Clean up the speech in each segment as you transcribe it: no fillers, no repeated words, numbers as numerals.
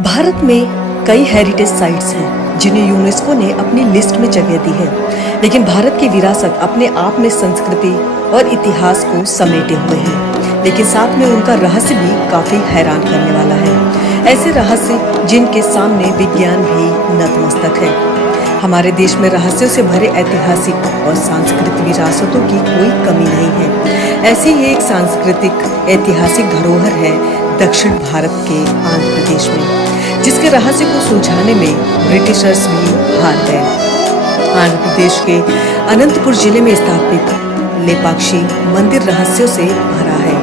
भारत में कई heritage sites हैं जिन्हें यूनेस्को ने अपनी लिस्ट में जगह दी है, लेकिन भारत की विरासत अपने आप में संस्कृति और इतिहास को समेटे हुए है, लेकिन साथ में उनका रहस्य भी काफी हैरान करने वाला है। ऐसे रहस्य जिनके सामने विज्ञान भी नतमस्तक है। हमारे देश में रहस्यों से भरे ऐतिहासिक और सांस्कृतिक विरासतों की कोई कमी नहीं है। ऐसी ही एक सांस्कृतिक ऐतिहासिक धरोहर है दक्षिण भारत के आंध्र प्रदेश में, जिसके रहस्य को सुलझाने में ब्रिटिशर्स भी हार गए। आंध्र प्रदेश के अनंतपुर जिले में स्थापित लेपाक्षी मंदिर रहस्यों से भरा है।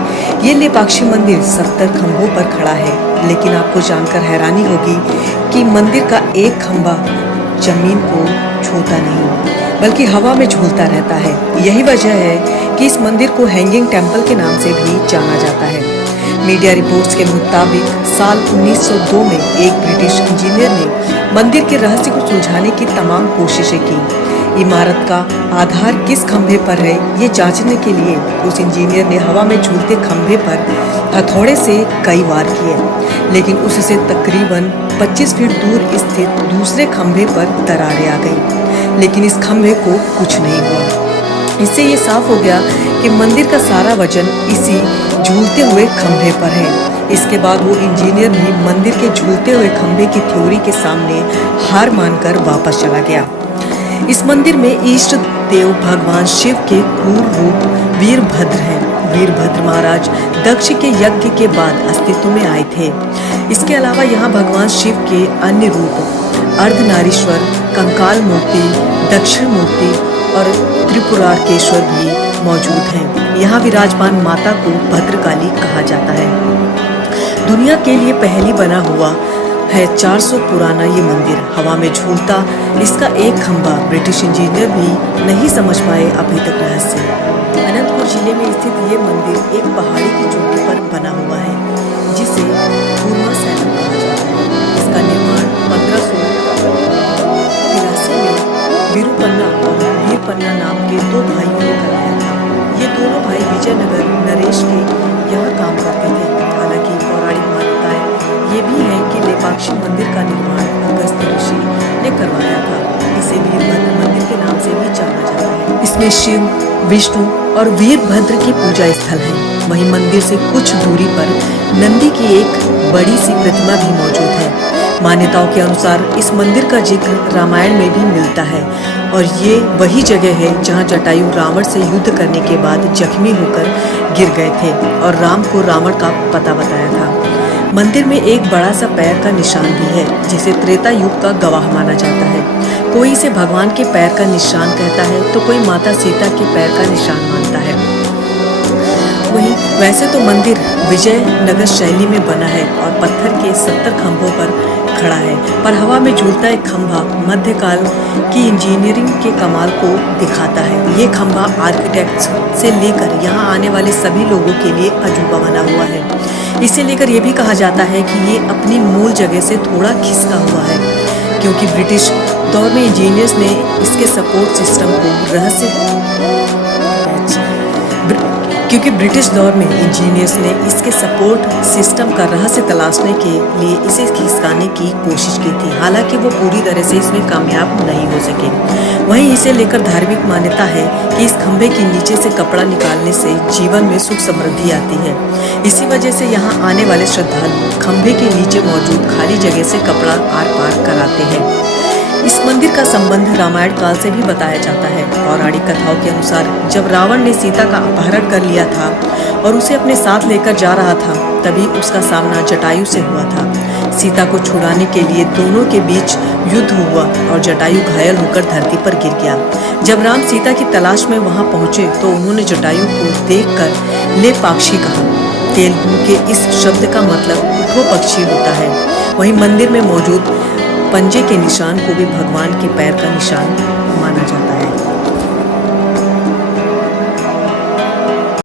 ये लेपाक्षी मंदिर 70 खंभों पर खड़ा है, लेकिन आपको जानकर हैरानी होगी कि मंदिर का एक खंभा जमीन को छूता नहीं, बल्कि हवा में झूलता रहता है। यही वजह है कि इस मंदिर को हैंगिंग टेम्पल के नाम से भी जाना जाता है। मीडिया रिपोर्ट्स के मुताबिक साल 1902 में एक ब्रिटिश इंजीनियर ने मंदिर के रहस्य को सुलझाने की तमाम कोशिशें की। इमारत का आधार किस खंभे पर है ये जांचने के लिए उस इंजीनियर ने हवा में झूलते खंभे पर हथौड़े से कई वार किए, लेकिन उससे तकरीबन 25 फीट दूर स्थित दूसरे खंभे पर दरारें आ गई, लेकिन इस खंभे को कुछ नहीं हुआ। इससे ये साफ हो गया कि मंदिर का सारा वजन इसी झूलते हुए खंभे पर है। इसके बाद वो इंजीनियर भी मंदिर के झूलते हुए खंभे की थ्योरी के सामने हार मानकर वापस चला गया। इस मंदिर में इष्ट देव भगवान शिव के क्रूर रूप वीरभद्र हैं। वीरभद्र महाराज दक्ष के यज्ञ के बाद अस्तित्व में आए थे। इसके अलावा यहाँ भगवान शिव के अन्य रूप अर्धनारीश्वर, कंकाल मूर्ति, दक्षिण मूर्ति और त्रिपुरारकेश्वर भी मौजूद हैं। यहाँ विराजमान माता को भद्रकाली कहा जाता है। दुनिया के लिए पहली बना हुआ है 400 पुराना ये मंदिर हवा में झूलता इसका एक खंभा ब्रिटिश इंजीनियर भी नहीं समझ पाए अभी तक रहस्य। अनंतपुर जिले में स्थित ये मंदिर एक पहाड़ी की चोटी पर बना हुआ है, जिसे कूर्मा सैलम कहा जाता है। इसका निर्माण 1583 में विरुपन्ना और वीरपन्ना नाम के दो भाइयों ने कराया था। ये दोनों भाई विजयनगर नरेश के यहाँ काम करते थे। हालांकि पौराणिक मान्यताएं ये भी है कि लेपाक्षी मंदिर का निर्माण अगस्त्य ऋषि ने करवाया था। इसे वीरभद्र मंदिर के नाम से भी जाना जाता है। इसमें शिव, विष्णु और वीरभद्र की पूजा स्थल है। वहीं मंदिर से कुछ दूरी पर नंदी की एक बड़ी सी प्रतिमा भी मौजूद है। मान्यताओं के अनुसार इस मंदिर का जिक्र रामायण में भी मिलता है और ये वही जगह है जहां जटायु रावण से युद्ध करने के बाद जख्मी होकर गिर गए थे और राम को रावण का पता बताया था। मंदिर में एक बड़ा सा पैर का निशान भी है, जिसे त्रेता युग का गवाह माना जाता है। कोई इसे भगवान के पैर का निशान कहता है तो कोई माता सीता के पैर का निशान मानता है। वहीं वैसे तो मंदिर विजयनगर शैली में बना है और पत्थर के 70 खंभों पर खड़ा है, पर हवा में झूलता एक खंभा मध्यकाल की इंजीनियरिंग के कमाल को दिखाता है। ये खंभा आर्किटेक्ट्स से लेकर यहाँ आने वाले सभी लोगों के लिए अजूबा बना हुआ है। इसे लेकर ये भी कहा जाता है कि ये अपनी मूल जगह से थोड़ा खिसका हुआ है, क्योंकि ब्रिटिश दौर में इंजीनियर्स ने इसके सपोर्ट सिस्टम को का रहस्य तलाशने के लिए इसे खिसकाने की कोशिश की थी। हालांकि वो पूरी तरह से इसमें कामयाब नहीं हो सके। वहीं इसे लेकर धार्मिक मान्यता है कि इस खंभे के नीचे से कपड़ा निकालने से जीवन में सुख समृद्धि आती है। इसी वजह से यहाँ आने वाले श्रद्धालु खंभे के नीचे मौजूद खाली जगह से कपड़ा आर पार कराते हैं। इस मंदिर का संबंध रामायण काल से भी बताया जाता है। पौराणिक कथाओं के अनुसार जब रावण ने सीता का अपहरण कर लिया था और उसे अपने साथ लेकर जा रहा था, तभी उसका सामना जटायु से हुआ था। सीता को छुड़ाने के लिए दोनों के बीच युद्ध हुआ और जटायु घायल होकर धरती पर गिर गया। जब राम सीता की तलाश में वहां पहुंचे तो उन्होंने जटायु को देखकर लेपाक्षी कहा। तेलुगु के इस शब्द का मतलब उठो पक्षी होता है। वहीं मंदिर में मौजूद पंजे के निशान को भी भगवान के पैर का निशान माना जाता है।